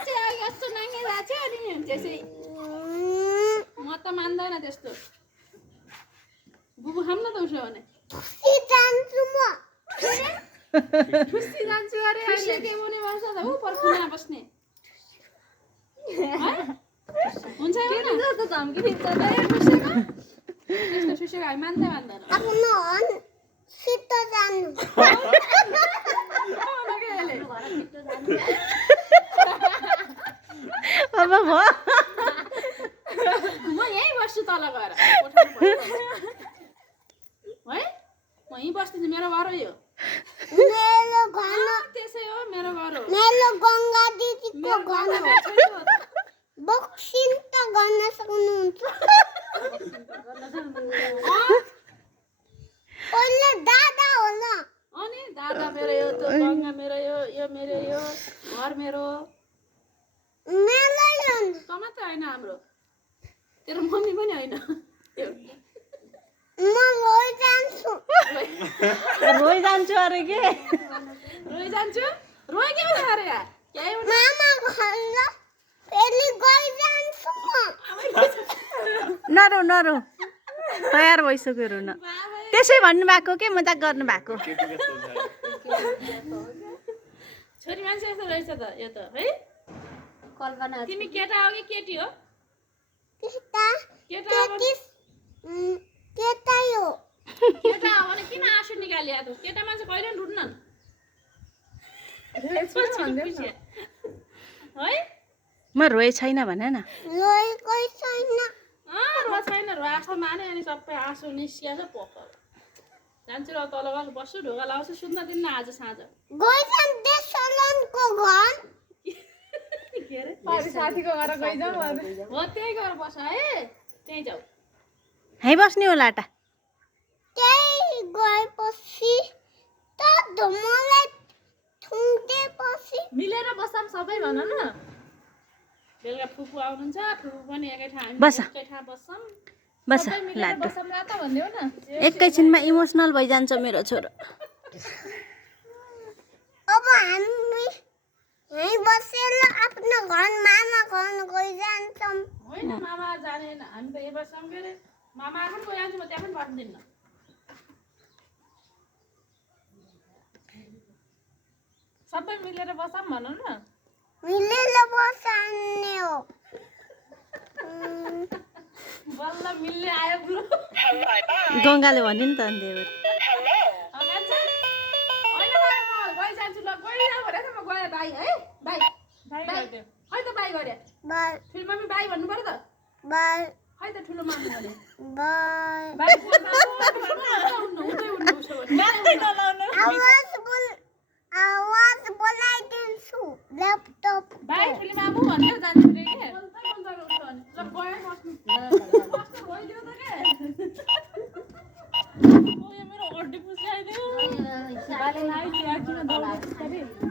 यस्तो नाङ्गे जान्छ अनि त्यसै म त मान्दैन त्यस्तो बुबु खाम न त उसो भने खुसी जान्छु अरे अहिले के बोने भन्छ त ऊ पर्खिना बस्ने हुन्छ त धम्की दिन्छ त खुसीको त्यस्तो खुसीको हामी मान्दैन आफ्नो सित जानु अब भयो म यहीँ बस्छु तल गएर है म यहीँ बस्दिन्छु मेरो घर हो यो मेरो घर त्यसै हो मेरो घर हो मेरो गङ्गा दिदीको घर हो बक्सिङ त गर्न सक्नुहुन्छ ओले दादा होला अनि दादा मेरो यो त गङ्गा मेरो यो मेरो यो घर मेरो मेरो त मात्रै होइन हाम्रो तेरो मम्मी पनि होइन म रोइ जान्छु रोइ जान्छु अरे के रोइ जान्छु रोइ के हुँदा अरे यार केही हुँदैन मामा घर फेरि गइ जान्छु म नरौ नरौ तयार भइसक्यो रुन त्यसै भन्नुभएको के मजाक गर्नुभएको छोरी मान्छे यस्तो रहेछ त यो त है कल्पना तिमी केटा हो कि केटी हो केटा केटा हो केटा यो केटा हो भने किन आँसु निकालिया त केटा मान्छे कहिले पनि रुट्नन् है म रोए छैन भन न रोएको छैन रो छैन रो आँखा माने अनि सबै आँसु निस्किएको पोख जान्छु र तल गएर बस्छु ढोका लाउँछु सुत्न दिन्न आज साँझ गइजान देशलनको घर के अरे साथीको घर गइजाऊ हो त्यही गएर बस है त्यही जाऊ है बस्ने होला त त्यही गएपछि त मलाई थुङ्देपछि मिलेर बस्छौँ सबै भन न बेलुका फुपू आउनुहुन्छ फुपू पनि एकै ठाउँ बस एकै ठाउँ बस्छौँ बस लाटो एकैछिनमा इमोसनल भइजान्छ मेरो छोरो अब हामी यहीँ बसेर आफ्नो घर मामा घर गइजान्छौँ होइन मामा जानेन हामी त यही बस्छौँ के अरे मामा आफै गइहाल्छु म त्यहाँ पनि बस्दिनँ सबै मिलेर बस्छौँ भनौँ न मिलेर बस्ने हो बल्ल मिल्ने आयो ब्रो गङ्गाले भन्यो नि त अन्त गइजान्छु ल गइजाऊ भनेर म गएँ बाई है बाई बाई खै त बाई गरे बाई ठुलो मम्मी बाई भन्नु पर्यो त बाई खै त ठुलो मम्मी भने बाई बाई आवाज बोलाइदिन्छु ल्यापटप बाई ठुलो मामु भनेर जान्छु रे के ल गए बस्नु कस्तो भइदियो त के ओ यो मेरो हड्डी पुछाइदियो बाले लाइ किन दौडिस